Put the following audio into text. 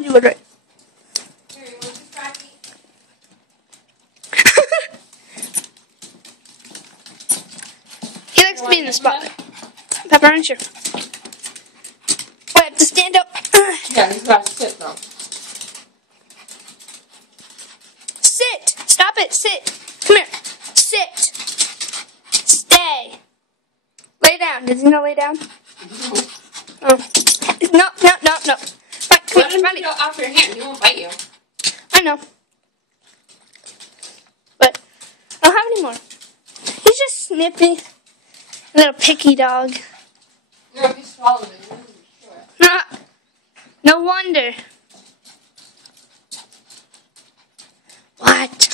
glad you were right. Here, you want to try me? He likes to be in the spotlight. Pepperoni, sure. Oh, I have to stand up. Yeah, he's got to sit though. Sit! Stop it! Sit! Come here! Sit! Stay! Lay down. Does he not lay down? Oh. No. Right, come Let him here, get off your hand. He won't bite you. I know. But I don't have any more. He's just snippy. A little picky dog. No, if he swallowed it, he wouldn't be sure. No wonder. What?